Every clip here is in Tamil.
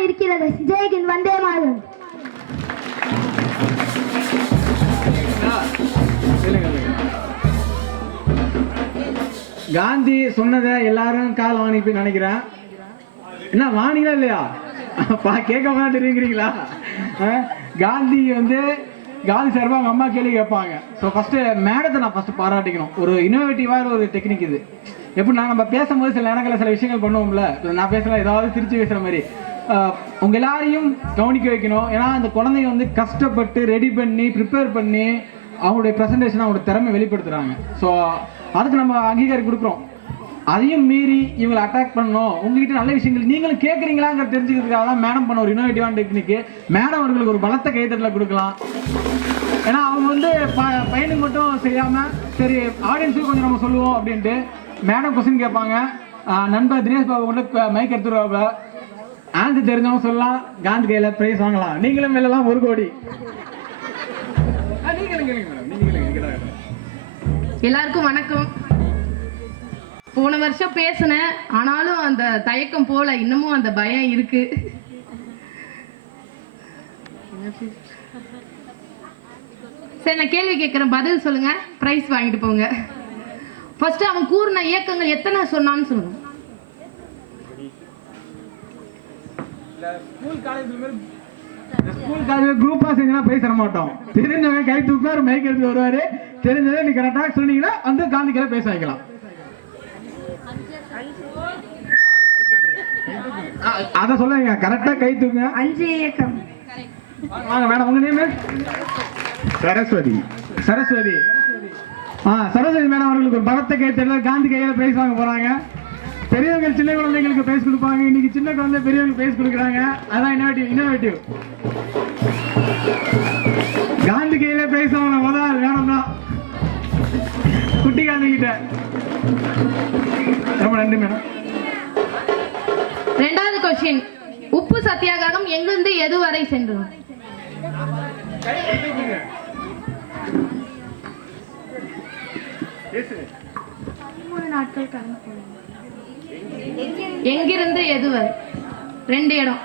தான் இருக்கிறது. ஜெய்ஹிந்த், வந்தே மாதரம். காந்தி சொன்னதை எல்லாரும் கால் வாங்கிப்பி நினைக்கிறேன். என்ன வாணிங்களா இல்லையா? கேட்க மாட்டேங்கிறீங்களா? காந்தி காந்தி சார்பாக அவங்க அம்மா கேள்வி கேட்பாங்க. ஸோ ஃபஸ்ட்டு மேடத்தை நான் ஃபஸ்ட்டு பாராட்டிக்கணும். ஒரு இன்னோவேட்டிவான ஒரு டெக்னிக் இது. எப்படின்னா நம்ம பேசும்போது சில நேரங்களில் சில விஷயங்கள் பண்ணுவோம்ல, நான் பேசலாம் ஏதாவது சிரிச்சு பேசுகிற மாதிரி உங்கள் எல்லாரையும் கவனிக்க வைக்கணும். ஏன்னா அந்த குழந்தைங்க கஷ்டப்பட்டு ரெடி பண்ணி ப்ரிப்பேர் பண்ணி அவங்களுடைய ப்ரெசன்டேஷன் அவங்களோட திறமை வெளிப்படுத்துகிறாங்க. ஸோ அதுக்கு நம்ம அங்கீகாரம் கொடுக்குறோம். அதையும் மீறி இவங்களை அட்டாக் பண்ணணும், உங்ககிட்ட நல்ல விஷயங்கள் நீங்களும் கேட்குறீங்களாங்கிற தெரிஞ்சுக்கிறதுக்காக தான் மேடம் பண்ண ஒரு இன்னோவேட்டிவான டெக்னிக்கு. மேடம் அவர்களுக்கு ஒரு பலத்த கைத்தட்டல கொடுக்கலாம். ஏன்னா அவங்க பையனுக்கு மட்டும் செய்யாமல் சரி ஆடியன்ஸுக்கு கொஞ்சம் நம்ம சொல்லுவோம் அப்படின்ட்டு மேடம் கொஸ்டின் கேட்பாங்க. நண்பர் தினேஷ் பாபு கொண்டு மைக் எடுத்துருவாங்க. ஆன்சர் தெரிஞ்சவங்க சொல்லலாம், காந்தி கையில் ப்ரைஸ் வாங்கலாம். நீங்களும் வெல்லலாம் 1 கோடி. எல்லாருக்கும் வணக்கம். போன வருஷம் பேசினேன், ஆனாலும் அந்த தயக்கம் போல இன்னமும் அந்த பயம் இருக்கு. சரி, நான் கேள்வி கேட்கிறேன், பதில் சொல்லுங்க, பிரைஸ் வாங்கிட்டு போங்க. ஃபர்ஸ்ட் அவன் கூறின இயக்கங்கள் எத்தனை சொன்னான்னு சொல்லுங்க. ஸ்கூல் காலேஜ் குரூப்பா செஞ்சா பிரைஸ் தர மாட்டோம். தெரிஞ்சவங்க கை தூக்குவார், மைக் எடுத்து வருவாரு. தெரிஞ்சதை நீ கரெக்டாக சொன்னீங்கன்னா காந்தி கையில பேச வைக்கலாம். அத சொல்லுங்க, கரெக்டா கை தூக்குங்க. 5 இயக்கம். வாங்க மேடம், உங்க நேம்? சரஸ்வதி. சரஸ்வதி மேடம் அவர்களுக்கு ஒரு பலத்த கை தட்டல. காந்தி கையில பிரைஸ் வாங்க போறாங்க. பெரியவங்க சின்ன குழந்தைங்களுக்கு பிரைஸ் கொடுப்பாங்க. இன்னைக்கு சின்ன குழந்தை பெரியவங்களுக்கு பிரைஸ் கொடுக்குறாங்க. அதான் இன்னோவேட்டிவ். காந்தி கையில பிரைஸ் வாங்க முதல் வேணும் தான் குட்டி காந்தி கிட்ட. ரொம்ப நன்றி மேடம். ரெண்டாவது கொஸ்டின், உப்பு சத்தியாகிரகம் எங்கிருந்து எது வரை சென்றோம்? எங்கிருந்து எது வரை? 2 இடம்.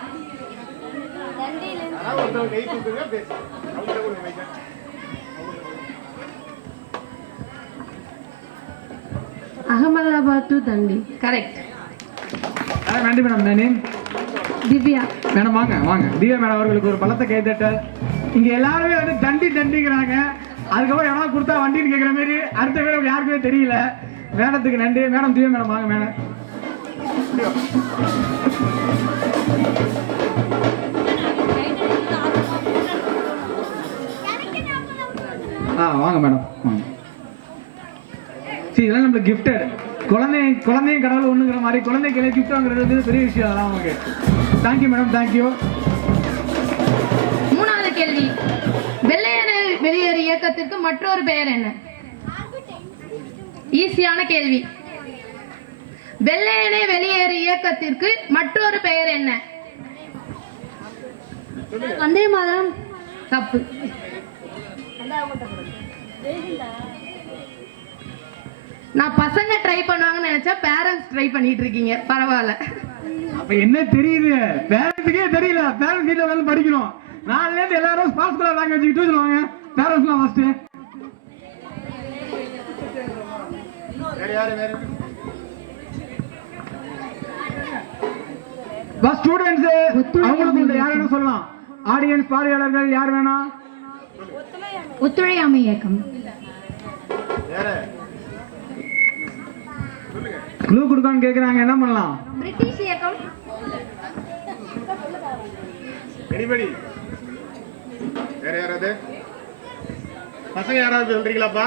Ahmedabad to Dandi. கரெக்ட். நன்றி மேடம். Name Divya madam. வாங்க திவ்யா மேடம் அவர்களுக்கு ஒரு பலத்த கைதட்ட. இங்க எல்லாருமே தண்டிங்கிறாங்க. அதுக்கப்புறம் எவனா கொடுத்தா வண்டின்னு கேட்குற மாதிரி அடுத்த பேர் யாருக்குமே தெரியல. மேடத்துக்கு நன்றி. மேடம் திவ்யா மேடம் வாங்க மேடம். வாங்க மேடம் வாங்க. சரி, இதெல்லாம் நம்மளுக்கு கிஃப்டட். குழந்தையும் கடவுள் ஒண்ணுங்கிற மாதிரி குழந்தைக்கு கிஃப்ட் வாங்குறது பெரிய விஷயம். அதெல்லாம் அவங்க. Thank you madam, thank you. மூணாவது கேள்வி, வெள்ளையனே வெளியேறு இயக்கத்திற்கு மற்றொரு பெயர் என்ன? ஈஸியான கேள்வி. வெள்ளையனே வெளியேறு இயக்கத்திற்கு மற்றொரு பெயர் என்ன? வந்தே மாதரம். தப்பு. நான் பசங்க ட்ரை பண்ணுவாங்கன்னு நினைச்சா பேரண்ட்ஸ் ட்ரை பண்ணிட்டு இருக்கீங்க. பரவாயில்ல. அப்ப என்ன தெரியுது? பேரண்ட்ஸுக்கே தெரியல. பேரண்ட்ஸ் வீட்டுல வந்து படிக்கணும். நாளைல இருந்து எல்லாரும் ஸ்பார்ட்ஸ் கிளப் லாங்குவேஜ் டியூஷன் வாங்க. பேரண்ட்ஸ்லாம் ஃபர்ஸ்ட். பஸ் ஸ்டூடண்ட்ஸ் அவங்களுக்கு யார் வேணா சொல்லலாம். ஆடியன்ஸ் பார்வையாளர்கள் யார் வேணா? ஒத்துழையாமை இயக்கம். க்ளூ கொடுக்கான்னு கேக்குறாங்க, என்ன பண்ணலாம்? பிரிட்டிஷ் இயக்கம். எனிபடி வேற யாராவது பசங்க யாராவது சொல்றீங்களாப்பா?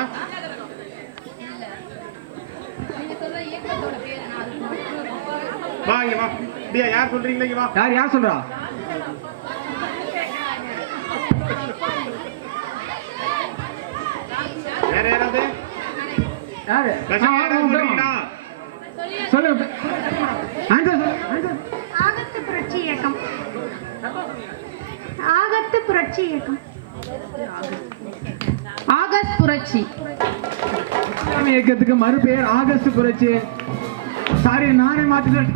வா இங்க வா. டியா யார் சொல்றீங்களா? இங்க வா. யார் சொல்றா? வேற யாராவது? யாரு? பசங்க யாராவது சொல்றீங்களா? சொல்லுங்க. ஆன்சர் சொல்லு. ஆகத்து புரட்சி இயக்கம். ஆகத்து புரட்சி இயக்கம். ஆகஸ்ட் புரட்சி இயக்கத்துக்கு மறுபெயர் ஆகஸ்ட் புரட்சி. சாரி, நானே மாத்திட்டேன்.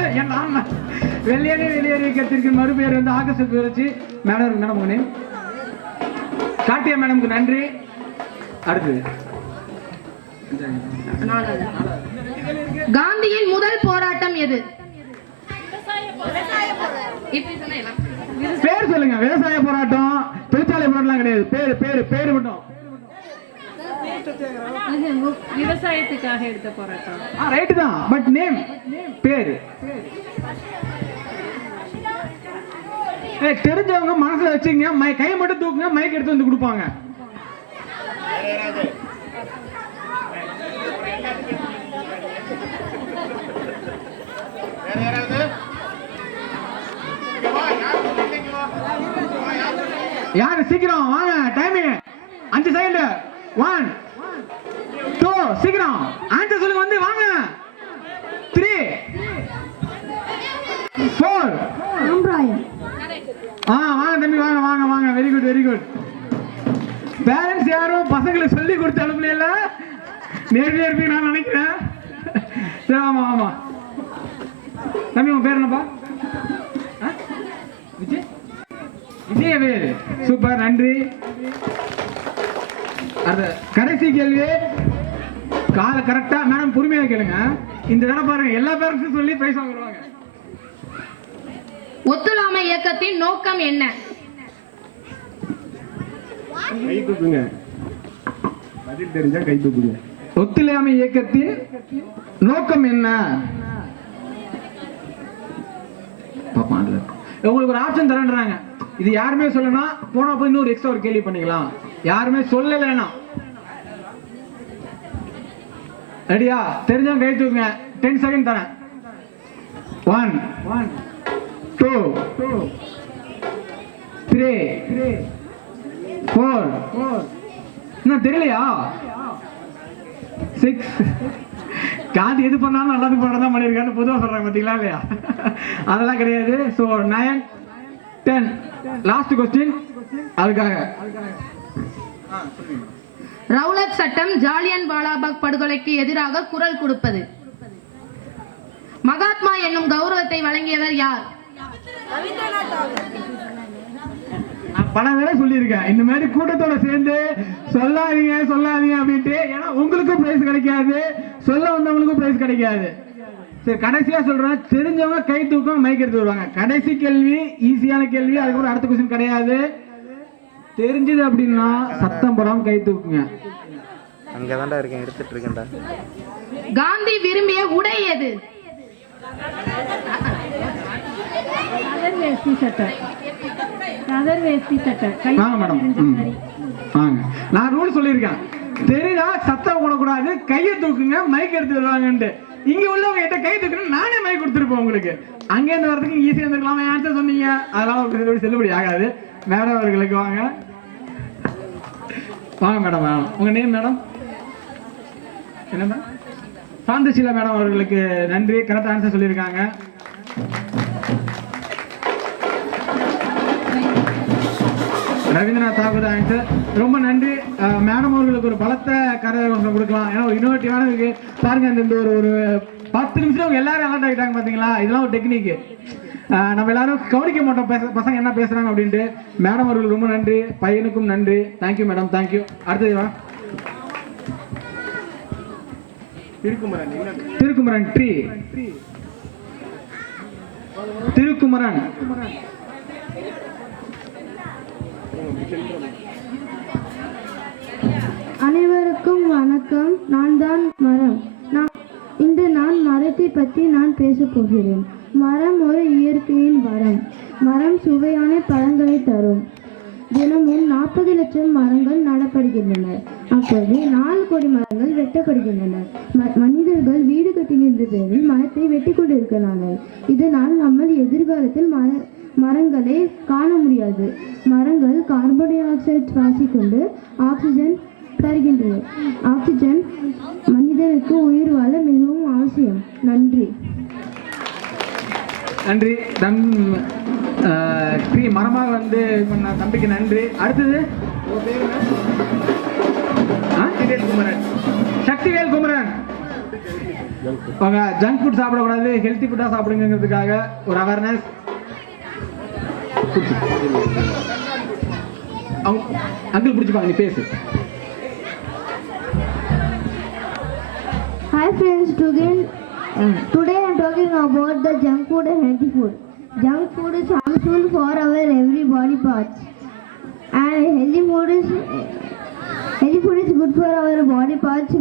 வெள்ளையனே வெளியேறு இயக்கத்திற்கு மறுபெயர் வந்து ஆகஸ்ட் புரட்சி. மேடம் மேடம் உங்க நேம்? காட்டியா மேடம்க்கு நன்றி. அடுத்து காந்தியின் முதல் போராட்டம் எது? பேர் சொல்லுங்க. விவசாய போராட்டம், தொழிற்சாலை போராட்டம் கிடையாது. பேரு பேரு பேரு மட்டும். விவசாயத்துக்காக எடுத்த போராட்டம். ரைட் தான், பட் நேம் பேரு. தெரிஞ்சவங்க மனசுல வச்சுங்க. கை மட்டும் தூக்குங்க, மைக் எடுத்து வந்து கொடுப்பாங்க. யாரு சீக்கிரம் வாங்க, டைமிங் 5 செகண்ட். 1 2 சீக்கிரம் ஆன்சர் சொல்லுங்க. வந்து வாங்க. 3 4 வாங்க தம்பி, வாங்க வாங்க வாங்க. Very good very good. Parents யாரும் பசங்களுக்கு சொல்லி கொடுத்து அனுப்பல. நேர்மையா இருப்பீங்க நான் நினைக்கிறேன். சரி ஆமா ஆமா. தம்பி உங்க பேர் என்னப்பா? விஜய் விஜயவேல். சூப்பர், நன்றி. கடைசி கேள்வி. கால கரெக்டா மேடம் பொறுமையா கேளுங்க. இந்த தடவை பாருங்க எல்லா பேரண்ட்ஸும் சொல்லி பிரைஸ் வாங்குவாங்க. ஒத்துழையாமை இயக்கத்தின் நோக்கம் என்ன? கை தூக்குங்க. பதில் தெரிஞ்சா கை தூக்குங்க. ஒத்துழையாமை இயக்கத்தின் நோக்கம் என்ன? பாப்பா அதுல உங்களுக்கு ஒரு ஆப்ஷன் தரேன்றாங்க. இது யாருமே சொல்லனா போனா போய் இன்னொரு எக்ஸ்ட்ரா ஒரு கேள்வி பண்ணிக்கலாம். யாருமே சொல்லலைன்னா ரெடியா? தெரிஞ்சவங்க கை தூக்குங்க. 10 செகண்ட் தரேன். 1 2 3 4 இன்னும் தெரியலையா? 6 காந்தி எது பண்ணாலும் நல்லது பண்ணதான் பண்ணியிருக்கான்னு பொதுவாக சொல்றாங்க பார்த்தீங்களா இல்லையா? அதெல்லாம் கிடையாது. So 9 10 last question. அதுக்காக ரவுலட் சட்டம் ஜாலியன் வாலாபாக் படுகொலைக்கு எதிராக குரல் கொடுப்பது. மகாத்மா என்னும் கௌரவத்தை வழங்கியவர் யார்? பல தடவை சொல்லியிருக்கேன் இந்த மாதிரி கூட்டத்தோட சேர்ந்து சொல்லாதீங்க சொல்லாதீங்க அப்படின்ட்டு. ஏன்னா உங்களுக்கும் பிரைஸ் கிடைக்காது, சொல்ல வந்தவங்களுக்கும் பிரைஸ் கிடைக்காது. சரி கடைசியா சொல்றேன். தெரிஞ்சவங்க கை தூக்கம் மைக் எடுத்து வருவாங்க. கடைசி கேள்வி ஈஸியான கேள்வி. அதுக்கப்புறம் அடுத்த கொஸ்டின் கிடையாது. தெரிஞ்சது அப்படின்னா சத்தம் போடாம கை தூக்குங்க. அங்கதான்டா இருக்கேன், எடுத்துட்டு இருக்கேன்டா. காந்தி விரும்பிய உடை எது? வாங்க மேடம் வாங்க. நான் ரூல் சொல்லியிருக்கேன். தெரியுதா சத்தம் போடக்கூடாது, கையை தூக்குங்க, மைக் எடுத்து வருவாங்கன்ட்டு. இங்க உள்ளவங்க கிட்ட கை தூக்கணும், நானே மைக் கொடுத்துருப்பேன் உங்களுக்கு. அங்கேருந்து வரதுக்கு ஈஸியா இருந்திருக்கலாம். ஆன்சர் சொன்னீங்க, அதனால செல்லுபடி ஆகாது. மேடம் அவர்களுக்கு வாங்க வாங்க மேடம். மேடம் உங்க நேம் மேடம் என்ன மேடம்? சாந்தசீலா மேடம் அவர்களுக்கு நன்றி. கரெக்டாக ஆன்சர் சொல்லியிருக்காங்க. ரவீந்திரநாத் தாகூர் ஆன்சர். ரொம்ப நன்றி மேடம் அவர்களுக்கு. ஒரு பலத்த கரகோஷம் கொடுக்கலாம். ஏன்னா ஒரு இன்னோவேட்டிவான இருக்கு பாருங்க. இந்த ஒரு 10 நிமிஷம் எல்லாரும் அலர்ட் ஆகிட்டாங்க பார்த்தீங்களா? இதெல்லாம் ஒரு டெக்னிக். நம்ம எல்லாரும் கவனிக்க மாட்டோம் பசங்க என்ன பேசுறாங்க அப்படின்ட்டு. மேடம் அவர்களுக்கு ரொம்ப நன்றி. பையனுக்கும் நன்றி. Thank you madam, thank you. அடுத்தது வா. திருக்குமரன் ட்ரீ. திருக்குமரன் அனைவருக்கும் வணக்கம். நான் தான் மரம். இன்று நான் மரத்தை பற்றி நான் பேசப் போகிறேன். மரம் ஒரு இயற்கையின் வரம். மரம் சுவையான பழங்களை தரும். தினமும் 40 லட்சம் மரங்கள் நடப்படுகின்றன. அப்போது 4 கோடி மரங்கள் வெட்டப்படுகின்றன. மனிதர்கள் வீடு கட்டுகின்ற பேரில் மரத்தை வெட்டி கொண்டிருக்கிறார்கள். இதனால் நம்ம எதிர்காலத்தில் மரங்களை காண முடியாது. மரங்கள் கார்பன் டை ஆக்சைடு சுவாசிக்கொண்டு ஆக்சிஜன் தருகின்றன. ஆக்சிஜன் மனிதனுக்கு உயிர் வாழ மிகவும் அவசியம். நன்றி. நன்றி. மரமாக வந்து தம்பிக்கு நன்றி. அடுத்தது சக்திவேல் குமரன். அவங்க ஜங்க் ஃபுட் சாப்பிடக்கூடாது, ஹெல்த்தி ஃபுட்டாக சாப்பிடுங்கிறதுக்காக ஒரு அவேர்னஸ். அங்கிள் பிடிச்சிப்பாங்க, நீ பேசு. Hi friends, today I am talking about the junk food and healthy food. Junk food is harmful for our every body parts, and healthy food is good for our body parts,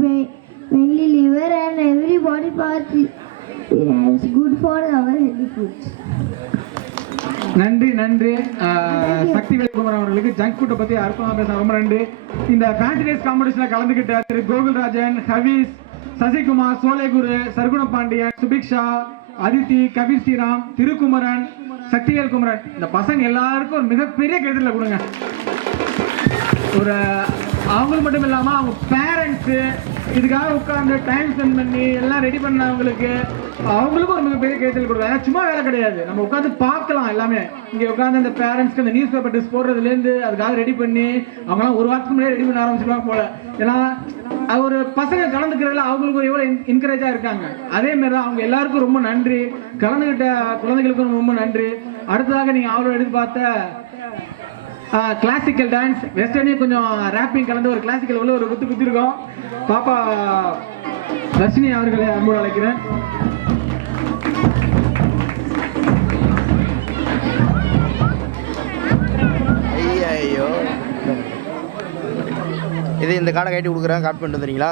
mainly liver and every body part is good for our healthy foods. நன்றி நன்றி. சக்திவேல் குமார் அவர்களுக்கு ஜங்க் ஃபுட்டை பற்றி அற்புதமாக பேச ரொம்ப நன்றி. இந்த ஃபேன்சி டேஸ் காம்படிஷனில் கலந்துக்கிட்ட திரு கோகுல்ராஜன், ஹவீஸ், சசிகுமார், சோலேகுரு, சர்குண பாண்டியன், சுபிக்ஷா, அதித்தி, கபீர் ஸ்ரீராம், திருக்குமரன், சக்திவேல் குமரன், இந்த பசங்க எல்லாருக்கும் ஒரு மிகப்பெரிய கைதல கொடுங்க. ஒரு அவங்களுக்கு மட்டும் இல்லாமல் அவங்க பேரண்ட்ஸு இதுக்காக உட்காந்து டைம் ஸ்பெண்ட் பண்ணி எல்லாம் ரெடி பண்ணவங்களுக்கு அவங்களுக்கும் ஒரு மிகப்பெரிய கைதல் கொடுங்க. ஏன்னா சும்மா வேலை கிடையாது, நம்ம உட்காந்து பார்க்கலாம் எல்லாமே. இங்கே உட்காந்து அந்த பேரண்ட்ஸ்க்கு அந்த நியூஸ் பேப்பர் டிஸ் போடுறதுலேருந்து அதுக்காக ரெடி பண்ணி அவங்களாம் ஒரு வாரத்துக்கு முன்னாடி ரெடி பண்ண ஆரம்பிச்சிருவாங்க போல. ஏன்னா அது ஒரு பசங்க கலந்துக்கிறதுல அவங்களுக்கு எவ்வளோ என்கரேஜாக இருக்காங்க. அதே மாதிரி தான் அவங்க எல்லாருக்கும் ரொம்ப நன்றி. கலந்துக்கிட்ட குழந்தைகளுக்கும் ரொம்ப நன்றி. அடுத்ததாக நீங்கள் அவ்வளோ எதிர்பார்த்த கிளாசிக்கல் டான்ஸ், வெஸ்டர்னையும் கொஞ்சம் ரேப்பிங் கலந்து ஒரு கிளாசிக்கல் உள்ள ஒரு குத்திருக்கோம். பாப்பா தர்ஷினி அவர்களை அன்போடு அழைக்கிறேன். ஐயோ, இது இந்த கார்டை கட்டி கொடுக்குறேன், காப்பி பண்ணிட்டு வந்துறீங்களா?